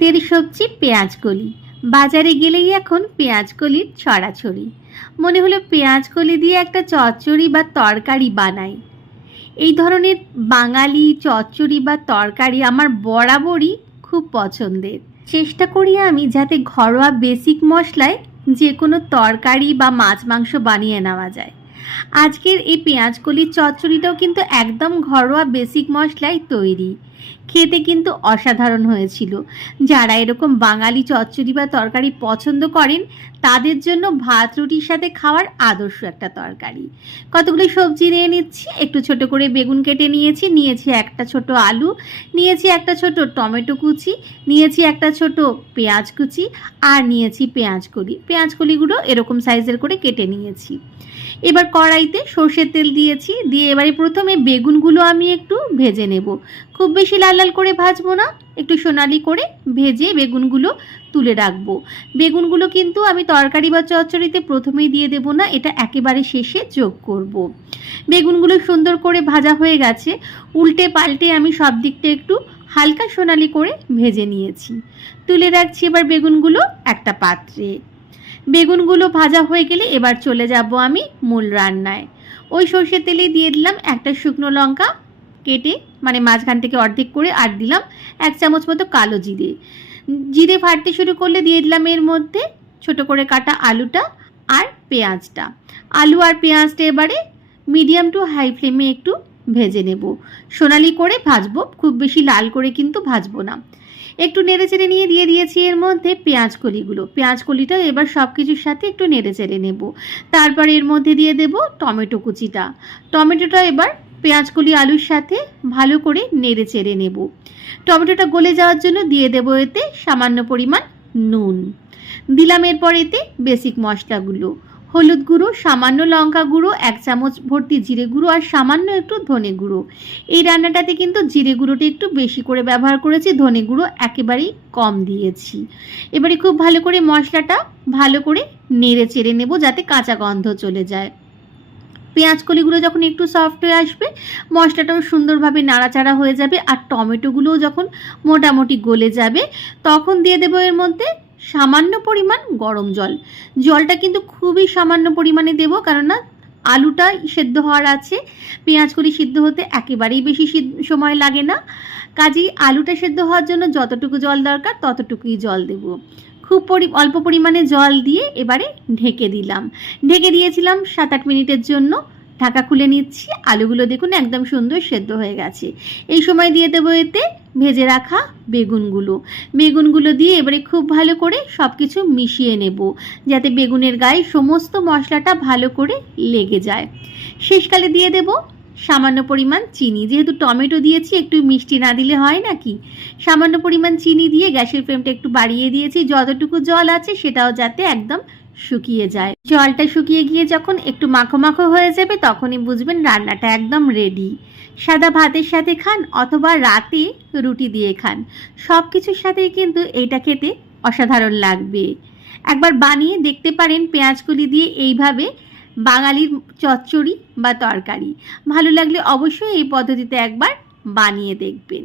শীতের সবজি পেঁয়াজ কলি বাজারে গেলেই এখন পেঁয়াজ কলির ছড়াছড়ি। মনে হলো পেঁয়াজ কলি দিয়ে একটা চচ্চড়ি বা তরকারি বানাই। এই ধরনের বাঙালি চচ্চড়ি বা তরকারি আমার বরাবরই খুব পছন্দের। চেষ্টা করি আমি যাতে ঘরোয়া বেসিক মশলায় যে কোনো তরকারি বা মাছ মাংস বানিয়ে নেওয়া যায়। আজকের এই পেঁয়াজ কলির চচ্চড়িটাও কিন্তু একদম ঘরোয়া বেসিক মশলায় তৈরি। খেতে কিন্তু অসাধারণ হয়েছিল। যারা এরকম বাঙালি চচ্চড়ি বা তরকারি পছন্দ করেন, তাদের জন্য ভাত, রুটির সাথে খাওয়ার আদর্শ একটা তরকারি। কতগুলো সবজি নিয়ে নিচ্ছি, একটু ছোট করে বেগুন কেটে নিয়েছি নিয়েছি একটা ছোট আলু, নিয়েছি একটা ছোট টমেটো কুচি, নিয়েছি একটা ছোট পেঁয়াজ কুচি আর নিয়েছি পেঁয়াজ কলি। পেঁয়াজ কলিগুলো এরকম সাইজের করে কেটে নিয়েছি। এবার কড়াইতে সর্ষের তেল দিয়েছি, দিয়ে এবারে প্রথমে বেগুনগুলো আমি একটু ভেজে নেব। খুব বেশি লাল লাল করে ভাজবো না, একটু সোনালি করে ভেজে বেগুনগুলো তুলে রাখব। বেগুনগুলো কিন্তু আমি তরকারি বা চচ্চড়িতে প্রথমেই দিয়ে দেব না, এটা একেবারে শেষে যোগ করব। বেগুনগুলো সুন্দর করে ভাজা হয়ে গেছে, উল্টে পাল্টে আমি সব দিকটা একটু হালকা সোনালি করে ভেজে নিয়েছি। তুলে রাখছি এবার বেগুনগুলো একটা পাত্রে। বেগুনগুলো ভাজা হয়ে গেলে এবার চলে যাব আমি মূল রান্নায়। ওই সর্ষের তেলে দিয়ে দিলাম একটা শুকনো লঙ্কা কেটে মানে মাঝখান থেকে অর্ধেক করে আর দিলাম এক চামচ মতো কালো জিরে। জিরে ফাটতে শুরু করলে দিয়ে দিলাম এর মধ্যে ছোট করে কাটা আলুটা আর পেঁয়াজটা। আলু আর পেঁয়াজটা এবারে মিডিয়াম টু হাই ফ্লেমে একটু ভেজে নেব। সোনালি করে ভাজবো, খুব বেশি লাল করে কিন্তু ভাজবো না। একটু নেড়ে চেড়ে নিয়ে দিয়ে দিয়েছি এর মধ্যে পেঁয়াজ কলিগুলো। পেঁয়াজ কলিটা এবার সব কিছুর সাথে একটু নেড়ে চেড়ে নেব। তারপর এর মধ্যে দিয়ে দেব টমেটো কুচিটা। টমেটোটা এবার পেঁয়াজ কলি আলুর সাথে ভালো করে নেড়ে চেড়ে নেব। টমেটোটা গলে যাওয়ার জন্য দিয়ে দেবো এতে সামান্য পরিমাণ নুন। দিলাম এরপর এতে বেসিক মশলাগুলো। হলুদ গুঁড়ো, সামান্য লঙ্কা গুঁড়ো, এক চামচ ভর্তি জিরে গুঁড়ো আর সামান্য একটু ধনে গুঁড়ো। এই রান্নাটাতে কিন্তু জিরে গুঁড়োটা একটু বেশি করে ব্যবহার করেছি, ধনে গুঁড়ো একেবারেই কম দিয়েছি। এবারে খুব ভালো করে মশলাটা ভালো করে নেড়ে চেড়ে নেব যাতে কাঁচা গন্ধ চলে যায়। পেঁয়াজ কলিগুলো যখন একটু সফট হয়ে আসবে, মশলাটাও সুন্দরভাবে নাড়াচাড়া হয়ে যাবে আর টমেটোগুলোও যখন মোটামুটি গলে যাবে, তখন দিয়ে দেবো এর মধ্যে সামান্য পরিমাণ গরম জল। জলটা কিন্তু খুবই সামান্য পরিমাণে দেবো কেননা আলুটা সেদ্ধ হওয়ার আছে পেঁয়াজ কলি সিদ্ধ হতে একেবারেই বেশি সময় লাগে না। কাজেই আলুটা সেদ্ধ হওয়ার জন্য যতটুকু জল দরকার ততটুকুই জল দেব। খুব পরি, অল্প পরিমাণে জল দিয়ে এবারে ঢেকে দিলাম। ঢেকে দিয়েছিলাম সাত আট মিনিটের জন্য। ঢাকা খুলে নিচ্ছি। আলুগুলো দেখুন একদম সুন্দর সেদ্ধ হয়ে গেছে। এই সময় দিয়ে দেবো এতে ভেজে রাখা বেগুনগুলো। বেগুনগুলো দিয়ে এবারে খুব ভালো করে সব কিছু মিশিয়ে নেব, যাতে বেগুনের গায়ে সমস্ত মশলাটা ভালো করে লেগে যায়। শেষকালে দিয়ে দেব সামান্য পরিমাণ চিনি, যেহেতু টমেটো দিয়েছি, একটু মিষ্টি না দিলে হয় নাকি? সামান্য পরিমাণ চিনি দিয়ে গ্যাসের ফ্লেমটা একটু বাড়িয়ে দিয়েছি, যতটুকু জল আছে সেটাও যাতে একদম শুকিয়ে যায়। জলটা শুকিয়ে গিয়ে যখন একটু মাখো মাখো হয়ে যাবে, তখনই বুঝবেন রান্নাটা একদম রেডি সাদা ভাতের সাথে খান অথবা রাতে রুটি দিয়ে খান সব কিছুর সাথেই কিন্তু এইটা খেতে অসাধারণ লাগবে। একবার বানিয়ে দেখতে পারেন পেঁয়াজকলি দিয়ে, এইভাবে বাঙালির চচ্চড়ি বা তরকারি। ভালো লাগলে অবশ্যই এই পদ্ধতিতে একবার বানিয়ে দেখবেন।